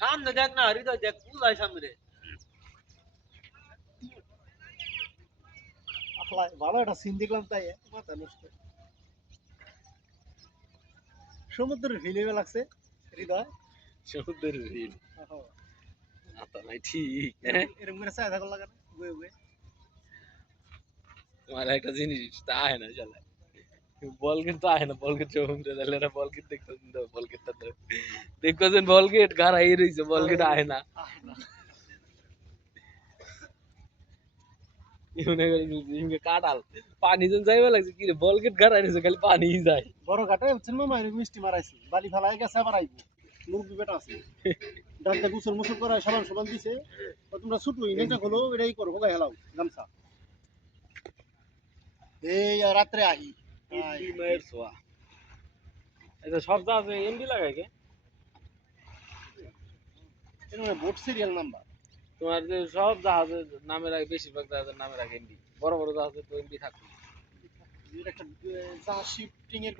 সামনে দেখ না হৃদয় দেখ পুলাই সামনে আহলা, ভালো একটা সিন দেখলাম তাই মাথা নষ্ট। সমুদ্রের ফিলিমে লাগছে হৃদয়। সমুদ্রের আহো, আতা নাই ঠিক। হ্যাঁ এরকম করে লাগে না বয়ে বয়ে তোমার একটা জিনিস তা আয় না চালায় বল কিন্তু আয় না বল কিন্তু সমুদ্রে তাহলে এরা বল কিন্তু দেখতেছেন তো বল কিন্তু দেখতেছেন বল গেট গাড়াই রইছে বল গেট আয় না আহ, না। মনে করেন ইমকে কাটাল পানি যখন যাইবা লাগছে কি রে বল গেট গাড়াই রইছে খালি পানি যায় বড় ঘাটে হচ্ছেন মামা এরকম মিষ্টি মারাইছে বালি ফেলায় গেছে আবার আইবো মুরগি বেটা আছে ডাক্তার গুসল মুসল করা সাবান সাবান দিছে ও তোমরা ছুটুই নেটা হলো এটাই করো হোগাই হেলাও গামছা এই আর রাত্রে আহি মায়ের ছোয়া এটা সব যা আছে এমবি লাগায় কে? এটা মানে বোট সিরিয়াল নাম্বার তোমার যে সব জাহাজের নামের আগে বেশিরভাগ জাহাজের নামের আগে এমবি বড় বড় জাহাজে তো থাকবে। একটা জাহাজ শিফটিং এর